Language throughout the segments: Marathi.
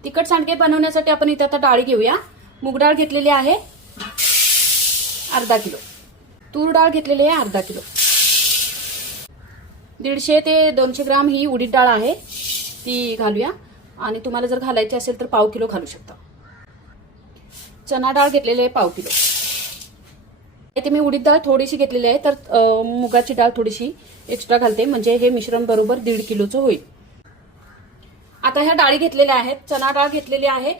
तिखट सांडगे बनवण्यासाठी आपण इथे आता डाळी घेऊया। मूग डाळ घेतलेली आहे अर्धा किलो, तूर डाळ घेतलेली आहे अर्धा किलो, 150 ते 200 ग्राम ही उडीद डाळ आहे ती घालूया, आणि तुम्हाला जर घालायची असेल तर पाव किलो घालू शकता। चना डाळ घेतलेली आहे पाव किलो। इथे मी उडीद डाळ थोडीशी घेतलेली आहे, तर मुगाची डाळ थोडीशी एक्स्ट्रा घालते, म्हणजे हे मिश्रण बरोबर 1.5 किलोचं होईल। आता ह्या डाळी घेतलेल्या आहेत। चना डाळ घेतलेली आहे,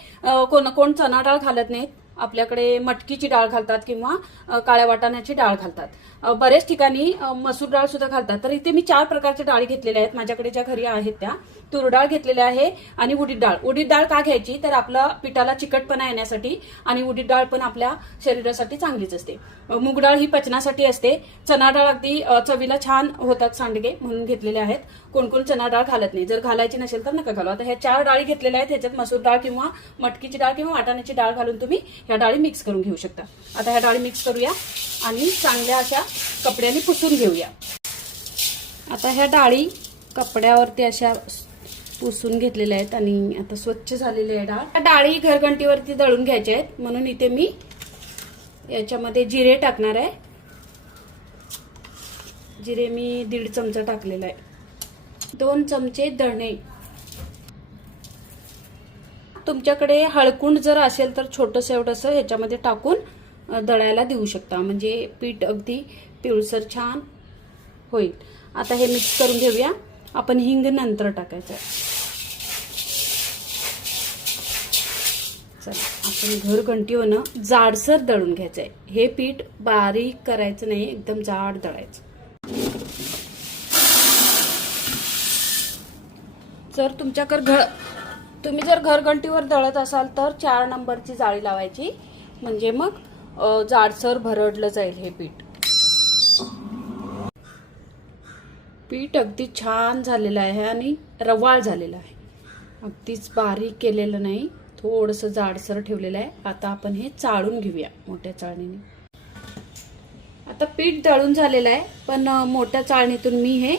कोण चना डाळ घालत नाहीत, आपल्याकडे मटकीची डाळ घालतात किंवा काळ्या वाटाण्याची डाळ घालतात, बरेच ठिकाणी मसूर डाळ सुद्धा घालतात। तर इथे मी 4 प्रकारच्या डाळी घेतलेल्या आहेत, माझ्याकडे ज्या घरी आहेत त्या। तूर डाळ घेतलेली आहे आणि उडीद डाळ। उडीद डाळ का घ्यायची तर आपला पिठाला चिकटपणा येण्यासाठी, आणि उडीद डाळ पण आपल्या शरीरासाठी चांगलीच असते। मूग डाळ ही पचनासाठी असते। चना डाळ अगदी चवीला छान होतात सांडगे म्हणून घेतलेले आहेत। कोण कोण चना डाळ घालत नाही, जर घालायची नसेल तर नका घालू। आता ह्या 4 डाळी घेतलेल्या आहेत, ह्याच्यात मसूर डाळ किंवा मटकीची डाळ किंवा वाटाण्याची डाळ घालून तुम्ही ह्या डाळी मिक्स करून घेऊ शकता। आता ह्या डाळी मिक्स करूया आणि चांगल्या अशा कपड्याने पुसून घेऊया। आता ह्या डाळी कपड्यावरती अशा पुसून घेतलेल्या आहेत आणि आता स्वच्छ झालेली आहे डाळ। ह्या डाळी घरघंटीवरती दळून घ्यायच्या आहेत, म्हणून इथे मी याच्यामध्ये जिरे टाकणार आहे। जिरे मी 1.5 चमचा टाकलेला आहे, 2 चमचे धणे, तुमच्याकडे हळकुंड जर असेल तर छोटंसं एवढंसं ह्याच्यामध्ये टाकून दळायला देऊ शकता, म्हणजे पीठ अगदी पिवळसर छान होईल। आता हे मिक्स करून घेऊया। आपण हिंग नंतर टाकायचं आहे। चला, आपण घरघंटीवरनं जाडसर दळून घ्यायचं आहे। हे पीठ बारीक करायचं नाही, एकदम जाड दळायचं। जर तुम्ही जर घरघंटीवर दळत असाल तर 4 नंबरची जाळी लावायची, म्हणजे मग जाडसर भरडलं जाईल हे पीठ। पीठ अगदी छान झालेलं आहे आणि रवाळ झालेलं आहे, अगदीच बारीक केलेलं नाही, थोडंसं जाडसर ठेवलेलं आहे। आता आपण हे चाळून घेऊया मोठ्या चाळणीने। आता पीठ दळून झालेलं आहे, पण मोठ्या चाळणीतून मी हे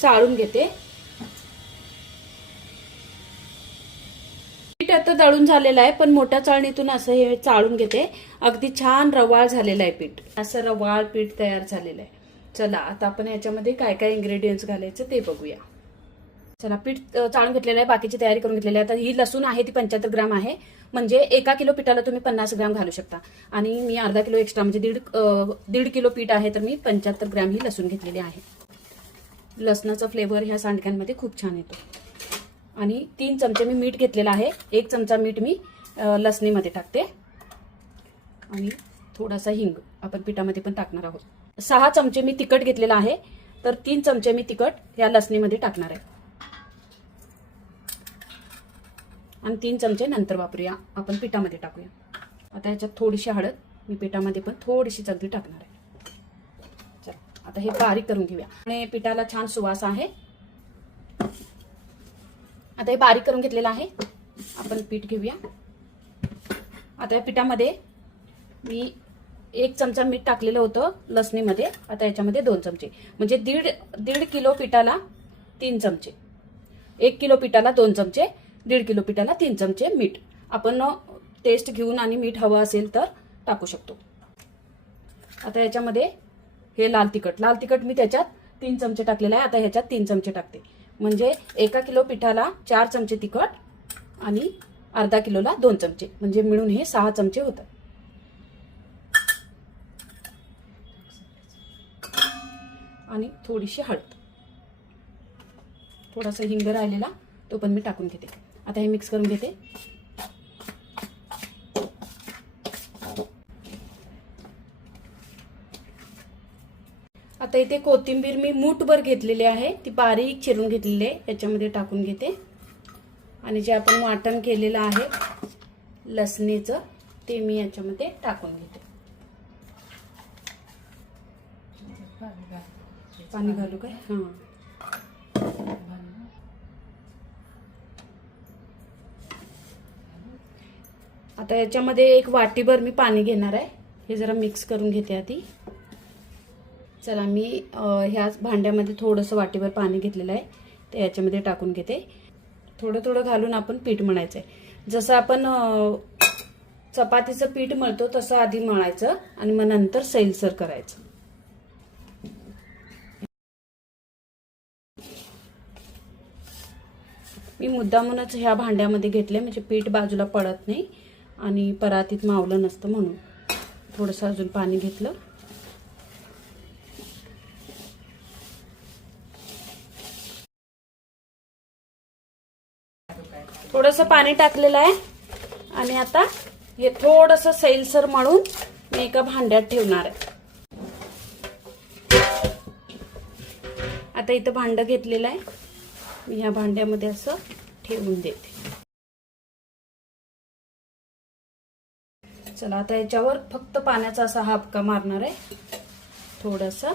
चाळून घेते। पीठ आता दळून झालेलं आहे, पण मोठ्या चाळणीतून असं हे चाळून घेते। अगदी छान रवाळ झालेलं आहे पीठ, असं रवाळ पीठ तयार झालेलं आहे। चला, आता आपण याच्यामध्ये काय काय इन्ग्रेडियंट्स घालायचं ते बघूया। चला, पीठ चाळून घेतलेलं आहे, बाकीची तयारी करून घेतलेली आहे। आता ही लसूण आहे ती 75 ग्राम आहे, म्हणजे 1 किलो पिठाला तुम्ही 50 ग्राम घालू शकता, आणि मी अर्धा किलो एक्स्ट्रा म्हणजे 1.5 किलो पीठ आहे तर मी 75 ग्राम ही लसूण घेतलेली आहे। लसणाचा फ्लेवर ह्या सांडग्यांमध्ये खूप छान येतो। आणि 3 चमचे मी मीठ घेतलेलं आहे, 1 चमचा मीठ मी लसणीमध्ये टाकते, आणि थोडासा हिंग आपण पिठामध्ये पण टाकणार आहोत। 6 चमचे मी तिखट घेतलेलं आहे, तर 3 चमचे मी तिखट या लसणीमध्ये टाकणार आहे, आणि 3 चमचे नंतर वापरूया, आपण पिठामध्ये टाकूया। आता ह्याच्यात थोडीशी हळद मी पिठामध्ये पण थोडीशी चगली टाकणार आहे। चला, आता हे बारीक करून घेऊया, आणि पिठाला छान सुवास आहे। आता हे बारीक करून घेतलेलं आहे, आपण पीठ घेऊया। आता या पिठामध्ये मी 1 चमचा मीठ टाकलेलं होतं लसणीमध्ये, आता याच्यामध्ये 2 चमचे, म्हणजे 1.5 किलो पिठाला 3 चमचे, 1 किलो पिठाला 2 चमचे, 1.5 किलो पिठाला 3 चमचे मीठ। आपण टेस्ट घेऊन आणि मीठ हवं असेल तर टाकू शकतो। आता याच्यामध्ये हे लाल तिखट मी त्याच्यात 3 चमचे टाकलेलं आहे, आता ह्याच्यात 3 चमचे टाकते, म्हणजे 1 किलो पिठाला 4 चमचे तिखट आणि अर्धा किलोला 2 चमचे, म्हणजे मिळून हे 6 चमचे होतात। आणि थोडीशी हळद, थोडासा हिंग राहिलेला तो पण मी टाकून घेते। आता हे मिक्स करून घेते। आता इथे कोथिंबीर मी मूठभर घेतलेली आहे, ती बारीक चिरून घेतलेली आहे, याच्यामध्ये टाकून घेते। आणि जे आपण वाटण केलेलं आहे लसणीचं ते मी याच्यामध्ये टाकून घेते। पाणी घालू काय? हां, आता याच्यामध्ये 1 वाटीभर मी पाणी घेणार आहे, हे जरा मिक्स करून घेते आधी। चला, मी ह्या भांड्यामध्ये थोडंसं वाटीभर पाणी घेतलेलं आहे, ते याच्यामध्ये टाकून घेते। थोडं थोडं घालून आपण पीठ मळायचं आहे। जसं आपण चपातीचं पीठ मळतो तसं आधी मळायचं आणि मग नंतर सैलसर करायचं. मी मुद्दामूनच ह्या भांड्यामध्ये घेतले म्हणजे पीठ बाजूला पडत नाही आणि परातीत मावलं नसतं म्हणून. थोडंसं अजून पाणी घेतलं. थोडंसं पाणी टाकलेलं आहे आणि आता हे थोडंसं सैलसर मळून मी एका भांड्यात ठेवणार आहे. आता इथं भांडं घेतलेलं आहे, मी ह्या भांड्यामध्ये असं ठेवून देते. चला आता याच्यावर फक्त पाण्याचा असा हापका मारणार आहे थोडासा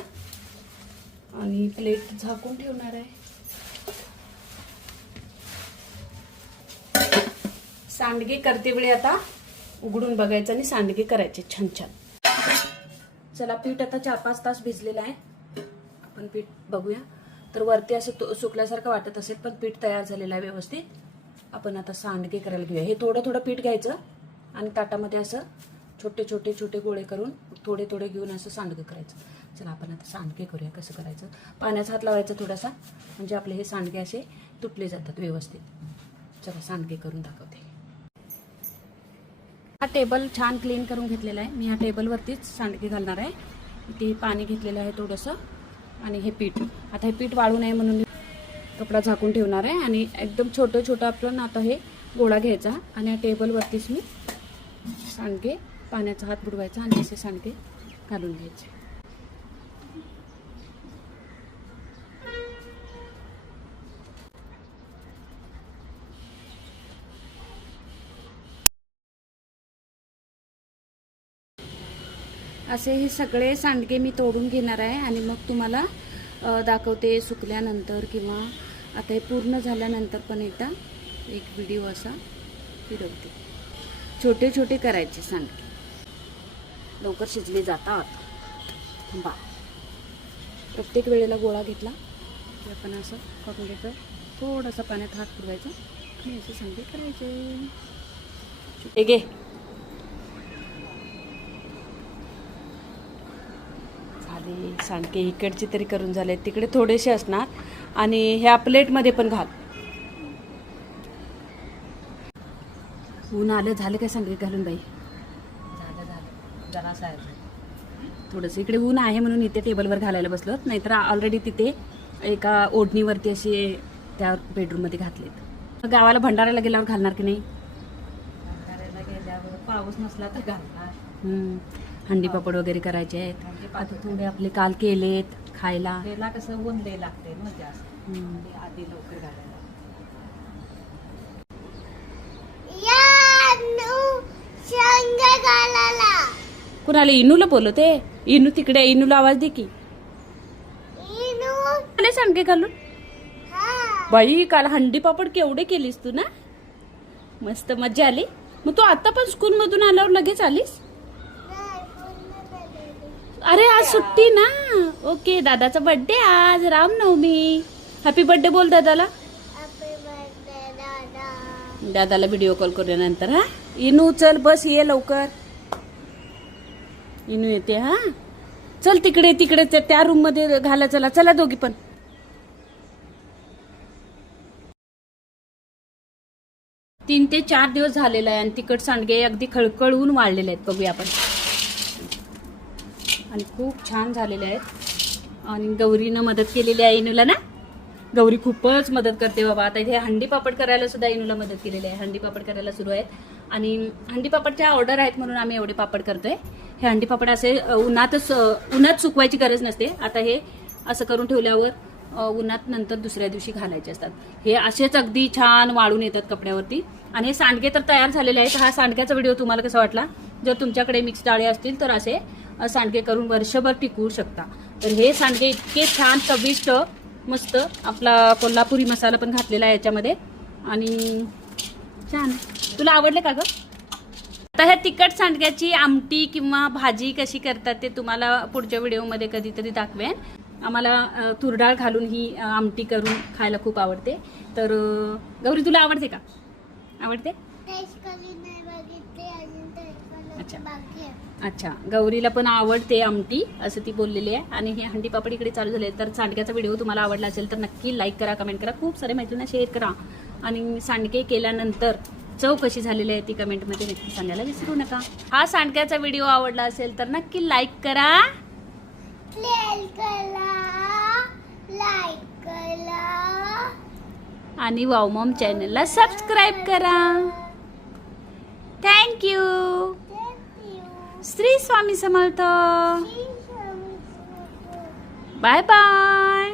आणि प्लेट झाकून ठेवणार आहे. सांडगे करते वेळी आता उघडून बघायचं आणि सांडगे करायचे छान छान. चला पीठ आता 4-5 तास भिजलेलं आहे. आपण पीठ बघूया. तर वरती असं सुकल्यासारखं वाटत असेल पण पीठ तयार झालेलं आहे व्यवस्थित. आपण आता सांडगे करायला घेऊया. हे थोडं थोडं पीठ घ्यायचं आणि ताटामध्ये असं छोटे छोटे छोटे गोळे करून थोडे थोडे घेऊन असं सांडगे करायचं. चला आपण आता सांडगे करूया. कसं करायचं, पाण्याचा हात लावायचा थोडासा म्हणजे आपले हे सांडगे असे तुटले जातात व्यवस्थित. चला सांडगे करून दाखवते. हा टेबल छान क्लीन करून घेतलेला आहे. मी ह्या टेबलवरतीच सांडगे घालणार आहे. ते पाणी घेतलेलं आहे थोडंसं आणि हे पीठ. आता हे पीठ वाळू नये म्हणून कपडा झाकून ठेवणार आहे आणि एकदम छोटं छोटं आपण आता हे गोळा घ्यायचा आणि या टेबलवरतीच मी सांडगे पाण्याचा हात बुडवायचा आणि असे सांडगे घालून घ्यायचे. असे हे सगळे सांडगे मी तोडून घेणार आहे आणि मग तुम्हाला दाखवते सुकल्यानंतर किंवा आता हे पूर्ण झाल्यानंतर पण एकदा एक व्हिडिओ असा फिरवते. छोटे छोटे करायचे सांडगे, लवकर शिजले जातात. बा प्रत्येक वेळेला गोळा घेतला की आपण असं करून घ्यायचं, थोडंसं पाण्यात हात फिरवायचं आणि असे सांडगे करायचे. घे सांडगे इकडचे तरी करून झाले, तिकडे थोडेसे असणार आणि ह्या प्लेटमध्ये पण घाल. ऊन आलं झालं काय सांडगे घालून बाई? थोडंसं इकडे ऊन आहे म्हणून इथे टेबलवर घालायला बसलो, नाहीतर ऑलरेडी तिथे एका ओढणीवरती असे त्या बेडरूममध्ये घातलेत. गावाला भंडाऱ्याला गेल्यावर घालणार की नाही? भंडाऱ्याला गेल्यावर पाऊस नसला तर घालणार. हंडी पापड वगैरे करायचे आहेत. आता थोडे आपले काल केलेत खायला. त्याला कसं ऊन लय लागते ना जास्त, ते आधी लवकर घालायला. कुणाला? इनूला बोलवते. इनू तिकडे, इनूला आवाज दे की. सांडगे घालून बाई काल हंडी पापड केवढे केलीस तू ना, मस्त मजा आली. मग तू आता पण स्कूल मधून आल्यावर लगेच आलीस? अरे आज सुट्टी ना. ओके, दादाचा बर्थडे आज, रामनवमी. हॅपी बर्थडे बोल दादाला. दादाला व्हिडिओ कॉल करूया नंतर. हा इनू चल बस, ये लवकर. इनू येते. हा चल तिकडे तिकडे त्या रूम मध्ये घाला. चला चला दोघी पण. तीन ते 4 दिवस झालेला आहे आणि तिखट सांडगे अगदी खळखळून वाळलेले आहेत. बघूया आपण. आणि खूप छान झालेले आहेत. आणि गौरीनं मदत केलेली आहे इनूला ना. गौरी खूपच मदत करते बाबा. आता इथे हंडी पापड करायला सुद्धा इनूला मदत केलेली आहे. हंडी पापड करायला सुरू आहेत आणि हंडी पापडच्या ऑर्डर आहेत म्हणून आम्ही एवढे पापड करतोय. हे हंडी पापड असे उन्हात सुकवायची गरज नसते. आता हे असं करून ठेवल्यावर उन्हात नंतर दुसऱ्या दिवशी घालायचे असतात. हे असेच अगदी छान वाळून येतात कपड्यावरती. आणि हे सांडगे तर तयार झालेले आहेत. हा सांडग्याचा व्हिडिओ तुम्हाला कसा वाटला? जर तुमच्याकडे मिक्स डाळी असतील तर असे सांडगे करून वर्षभर टिकवू शकता. तर हे सांडगे इतके छान चविष्ट मस्त. आपला कोल्हापुरी मसाला पण घातलेला आहे याच्यामध्ये आणि छान. तुला आवडले का ग? आता ह्या तिखट सांडग्याची आमटी किंवा भाजी कशी करतात ते तुम्हाला पुढच्या व्हिडिओमध्ये कधीतरी दाखवेन. आम्हाला तूर डाळ घालून ही आमटी करून खायला खूप आवडते. तर गौरी तुला आवडते का? आवडते? टेस्ट कधी नाही बघितली अजून अच्छा. बाकी आहे. अच्छा, गौरीला पण आवडते आमटी असं ती बोललेली आहे. आणि हे हंडी पापड इकडे चालू झाले. तर सांडग्याचा व्हिडिओ तुम्हाला आवडला असेल तर नक्की लाईक करा, कमेंट करा, खूप सारे मैत्रिणींना शेअर करा. आणि सांडगे केल्यानंतर चव कशी झालेली आहे ती कमेंटमध्ये नक्की सांगायला विसरू नका. हा सांडग्याचा व्हिडिओ आवडला असेल तर नक्की लाईक करा, लाईक करा आणि वाव मॉम चॅनलला सबस्क्राईब करा. Thank you. Shri Swami Samarth. Bye bye.